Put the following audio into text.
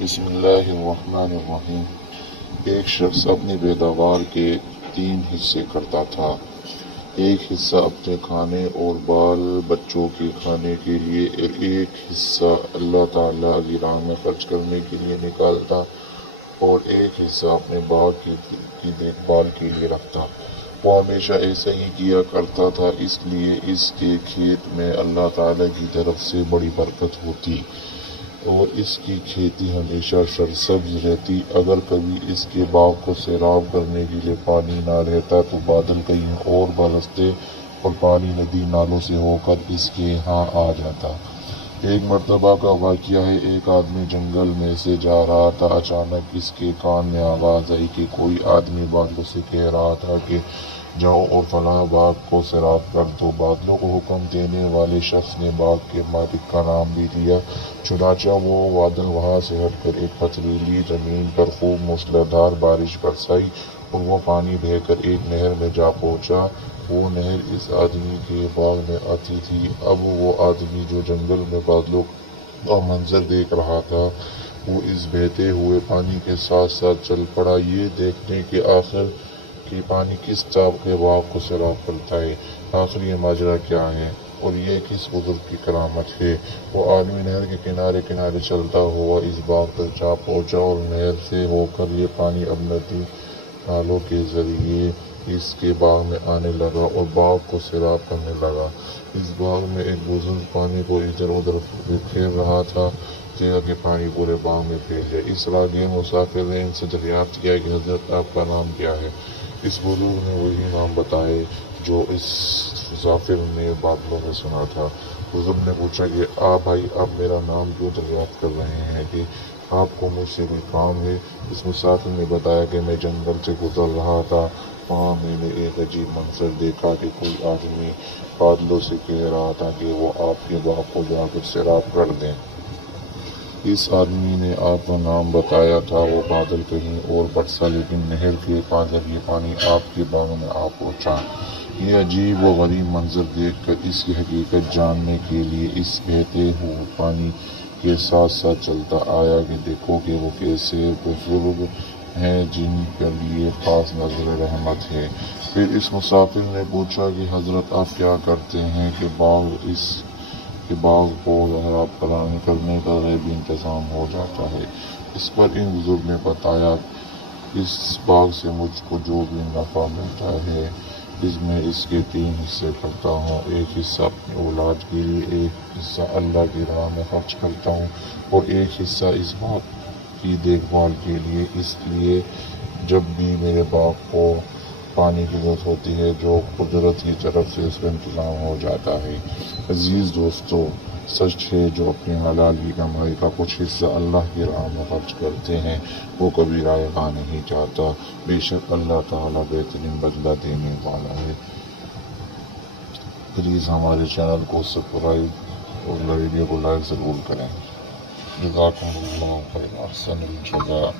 بسم اللہ الرحمن الرحیم۔ ایک شخص اپنی پیداوار کے 3 حصے کرتا تھا۔ ایک حصہ اپنے کھانے اور بال بچوں کے کھانے کے لیے اور ایک حصہ اللہ تعالیٰ کی راہ میں خرچ کرنے کے لیے نکالتا اور ایک حصہ اپنے باغ کی دیکھ بھال کے لیے رکھتا۔ وہ ہمیشہ ایسا ہی کیا کرتا تھا، اس لیے اس کے کھیت میں اللہ تعالیٰ کی طرف سے بڑی برکت ہوتی اور اس کی کھیتی ہمیشہ سرسبز رہتی۔ اگر کبھی اس کے باغ کو سیراب کرنے کے لیے پانی نہ رہتا تو بادل کہیں اور برستے اور پانی ندی نالوں سے ہو کر اس کے یہاں آ جاتا۔ ایک مرتبہ کا واقعہ ہے، ایک آدمی جنگل میں سے جا رہا تھا۔ اچانک اس کے کان میں آواز آئی کہ کوئی آدمی بادلوں سے کہہ رہا تھا کہ جاؤ اور فلاں باغ کو سیراب کر دو۔ بادلوں کو حکم دینے والے شخص نے باغ کے مالک کا نام بھی لیا۔ چنانچہ وہ بادل وہاں سے ہٹ کر ایک پتھریلی زمین پر خوب موسلادھار بارش برسائی اور وہ پانی بہہ کر ایک نہر میں جا پہنچا۔ وہ نہر اس آدمی کے باغ میں آتی تھی۔ اب وہ آدمی جو جنگل میں بادلوں کا منظر دیکھ رہا تھا، وہ اس بہتے ہوئے پانی کے ساتھ ساتھ چل پڑا، یہ دیکھنے کے آخر کہ پانی کس طرح کے باغ کو سیراب کرتا ہے، آخر یہ ماجرا کیا ہے اور یہ کس بزرگ کی کرامت ہے۔ وہ آدمی نہر کے کنارے کنارے چلتا ہوا اس باغ تک جا پہنچا اور نہر سے ہو کر یہ پانی اب ندی نالوں کے ذریعے اس کے باغ میں آنے لگا اور باغ کو سیراب کرنے لگا۔ اس باغ میں ایک بزرگ پانی کو ادھر ادھر بکھیر رہا تھا کہ پانی پورے باغ میں پھیل جائے۔ اس راہگیر مسافر نے ان سے دریافت کیا کہ حضرت آپ کا نام کیا ہے؟ اس بزرگ نے وہی نام بتائے جو اس مسافر نے بادلوں میں سنا تھا۔ بزرگ نے پوچھا کہ بھائی آپ میرا نام کیوں دریافت کر رہے ہیں، کہ آپ کو مجھ سے کوئی کام ہے؟ اس مسافر نے بتایا کہ میں جنگل سے گزر رہا تھا، وہاں میں نے ایک عجیب منظر دیکھا کہ کوئی آدمی بادلوں سے کہہ رہا تھا کہ وہ آپ کے باغ کو جا کر سیراب کر دیں۔ اس آدمی نے آپ کا نام بتایا تھا۔ وہ بادل کہیں اور برسا لیکن نہر کے ذریعے پانی آپ کے باغ میں آ پہنچا۔ یہ عجیب و غریب منظر دیکھ کر اس کی حقیقت جاننے کے لیے اس بہتے ہوئے پانی کے ساتھ ساتھ چلتا آیا کہ دیکھو کہ وہ کیسے بزرگ ہیں جن کے لیے خاص نظر رحمت ہے۔ پھر اس مسافر نے پوچھا کہ حضرت آپ کیا کرتے ہیں کہ باغ کو سیراب کرنے کا غیبی انتظام ہو جاتا ہے؟ اس پر ان بزرگ نے بتایا اس باغ سے مجھ کو جو بھی نفع ملتا ہے اس کے 3 حصے کرتا ہوں۔ ایک حصہ اپنی اولاد کے لیے، ایک حصہ اللہ کی راہ میں خرچ کرتا ہوں اور ایک حصہ اس باغ کی دیکھ بھال کے لیے، اس لیے جب بھی میرے باغ کو پانی کی ضرورت ہوتی ہے جو قدرت کی طرف سے اس کا انتظام ہو جاتا ہے۔ عزیز دوستو، سچ ہے جو اپنی حلال کی کمائی کا کچھ حصہ اللہ کی راہ میں خرچ کرتے ہیں وہ کبھی رائگاں نہیں جاتا۔ بے شک اللہ تعالیٰ بہترین بدلہ دینے والا ہے۔ پلیز ہمارے چینل کو سبسکرائب اور ویڈیو کو لائک ضرور کریں۔ جزاکم اللہ خیر، احسن الجزاء۔